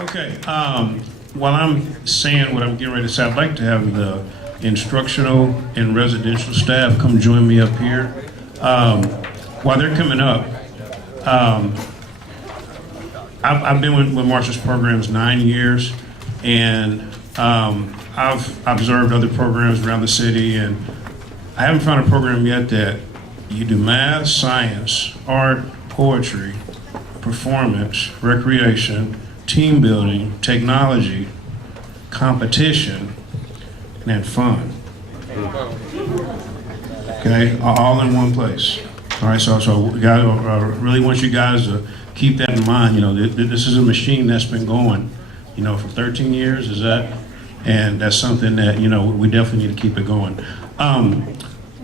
Okay, while I'm saying what I'm getting ready to say, I'd like to have the instructional and residential staff come join me up here. While they're coming up, I've been with Marshall's programs 9 years, and I've observed other programs around the city, and I haven't found a program yet that you do math, science, art, poetry, performance, recreation, team building, technology, competition, and then fun. Okay, all in one place. All right, so guys, I really want you guys to keep that in mind. You know, this is a machine that's been going, you know, for 13 years. Is that? And that's something that, you know, we definitely need to keep it going.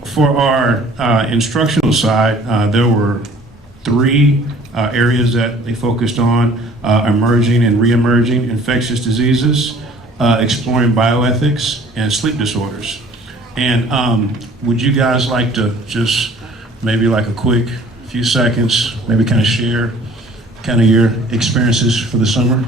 For our instructional side, there were three areas that they focused on: emerging and re-emerging infectious diseases, exploring bioethics, and sleep disorders. And would you guys like to just maybe like a quick few seconds, maybe kind of share kind of your experiences for the summer?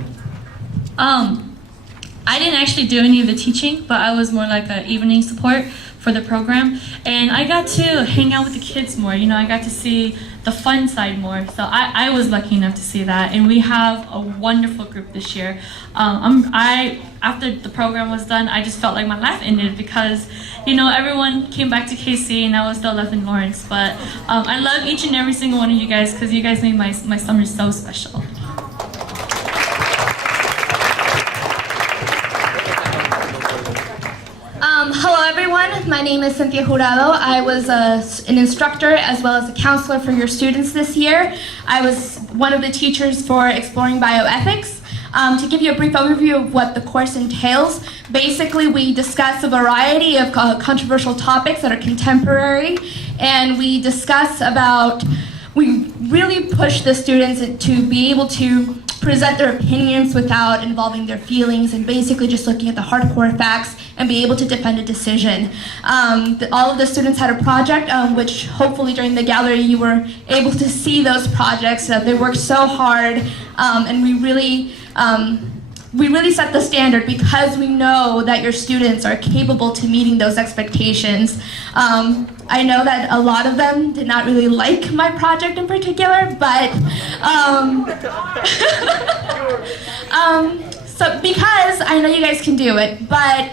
I didn't actually do any of the teaching, but I was more like an evening support for the program. And I got to hang out with the kids more. You know, I got to see the fun side more. So I was lucky enough to see that. And we have a wonderful group this year. After the program was done, I just felt like my life ended because, you know, everyone came back to KC and I was still left in Lawrence. But I love each and every single one of you guys because you guys made my summer so special. Hello everyone, my name is Cynthia Jurado. I was an instructor as well as a counselor for your students this year. I was one of the teachers for Exploring Bioethics. To give you a brief overview of what the course entails, basically we discuss a variety of controversial topics that are contemporary, and we really push the students to be able to present their opinions without involving their feelings and basically just looking at the hardcore facts and be able to defend a decision. All of the students had a project, which hopefully during the gallery you were able to see those projects. They worked so hard, and we really set the standard because we know that your students are capable to meeting those expectations. I know that a lot of them did not really like my project in particular, but so because I know you guys can do it, but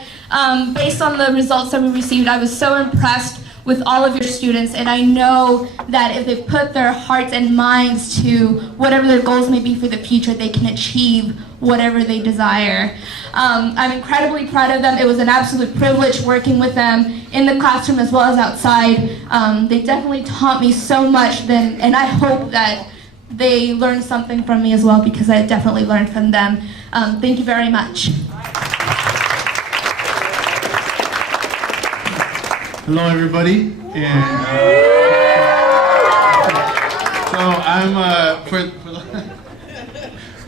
based on the results that we received, I was so impressed with all of your students, and I know that if they put their hearts and minds to whatever their goals may be for the future, they can achieve whatever they desire. I'm incredibly proud of them. It was an absolute privilege working with them in the classroom as well as outside. They definitely taught me so much, and I hope that they learned something from me as well because I definitely learned from them. Thank you very much. Hello, everybody, and so I'm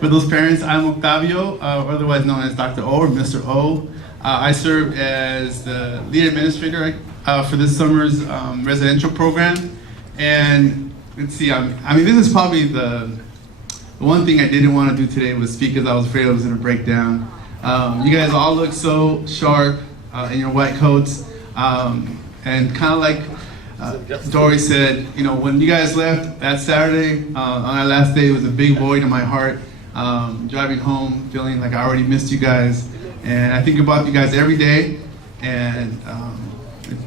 for those parents, I'm Octavio, otherwise known as Dr. O or Mr. O. I serve as the lead administrator for this summer's residential program, and let's see. I mean, this is probably the one thing I didn't want to do today was speak because I was afraid I was going to break down. You guys all look so sharp in your white coats. And kind of like Dory said, you know, when you guys left that Saturday, on our last day, it was a big void in my heart. Driving home, feeling like I already missed you guys. And I think about you guys every day. And,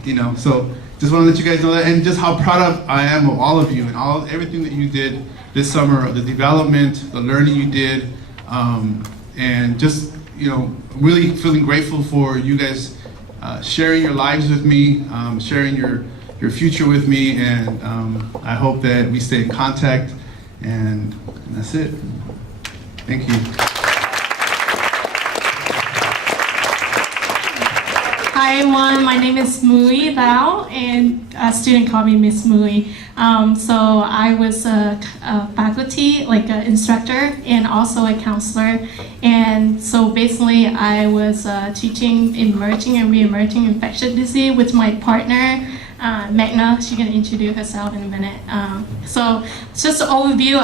you know, so just want to let you guys know that. And just how proud I am of all of you and everything that you did this summer, the development, the learning you did. And just, you know, really feeling grateful for you guys sharing your lives with me, sharing your future with me, and I hope that we stay in contact, and that's it. Thank you. Hi everyone, my name is Mui Lau, and a student called me Miss Mui. So I was a faculty, like an instructor, and also a counselor. And so basically I was teaching emerging and re-emerging infectious disease with my partner, Magna, she's going to introduce herself in a minute. So it's just an overview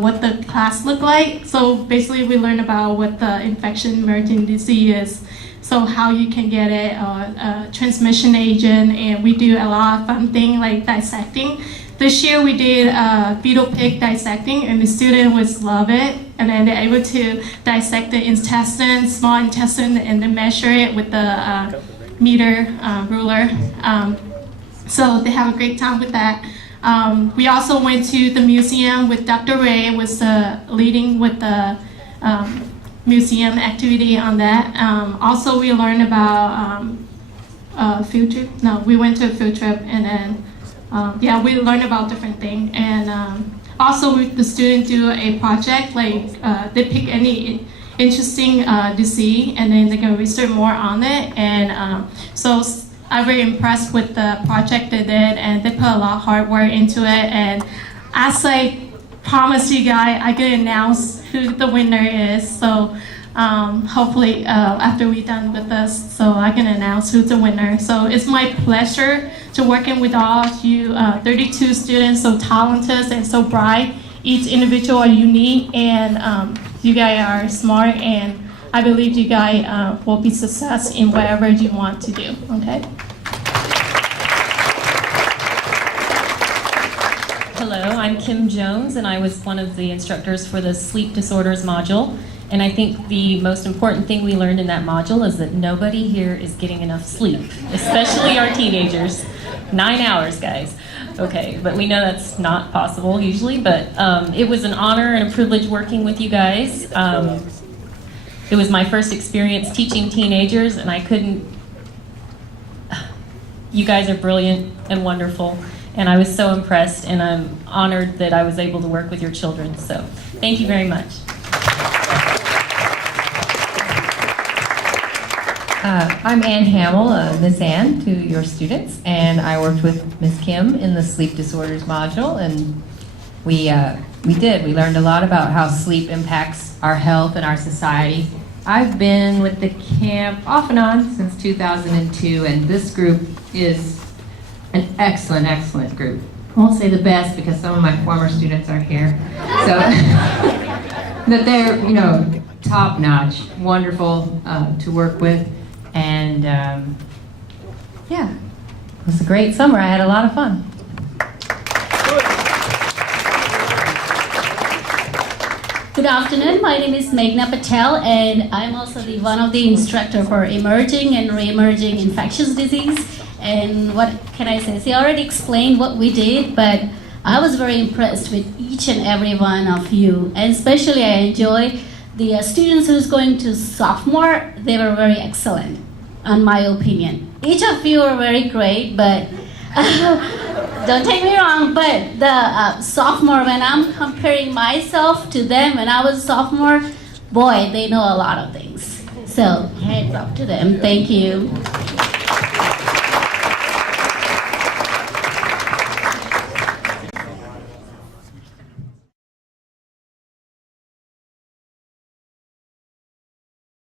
what the class looked like. So basically we learned about what the infection emerging disease is, so how you can get it, transmission agent, and we do a lot of fun things like dissecting. This year we did fetal pig dissecting, and the student was love it. And then they're able to dissect the intestine, small intestine, and then measure it with the meter ruler. So they have a great time with that. We also went to the museum with Dr. Ray, was leading with the museum activity on that. Also, we learned about field trip. No, we went to a field trip, and then yeah, we learned about different things. And also, the students do a project, like they pick any interesting disease, and then they can research more on it. And so I'm very impressed with the project they did, and they put a lot of hard work into it. And as I promised you guys, I could announce who the winner is. So hopefully after we're done with this, so I can announce who's the winner. So it's my pleasure to working with all of you 32 students, so talented and so bright. Each individual are unique, and you guys are smart, and I believe you guys will be success in whatever you want to do, okay? Hello, I'm Kim Jones, and I was one of the instructors for the sleep disorders module. And I think the most important thing we learned in that module is that nobody here is getting enough sleep, especially our teenagers. 9 hours, guys. Okay, but we know that's not possible usually, but it was an honor and a privilege working with you guys. It was my first experience teaching teenagers, and I couldn't... You guys are brilliant and wonderful, and I was so impressed, and I'm honored that I was able to work with your children. So thank you very much. I'm Ann Hamill, Miss Ann to your students, and I worked with Miss Kim in the sleep disorders module, and we learned a lot about how sleep impacts our health and our society. I've been with the camp off and on since 2002, and this group is an excellent, excellent group. I won't say the best because some of my former students are here, so that they're, you know, top-notch, wonderful to work with. And yeah, it was a great summer. I had a lot of fun. Good afternoon. My name is Meghna Patel, and I'm also one of the instructor for emerging and re-emerging infectious disease. And what can I say? She already explained what we did, but I was very impressed with each and every one of you, and especially I enjoy the students who's going to sophomore. They were very excellent, in my opinion. Each of you are very great, but don't take me wrong, but the sophomore, when I'm comparing myself to them when I was a sophomore, boy, they know a lot of things. So, hands up to them. Thank you.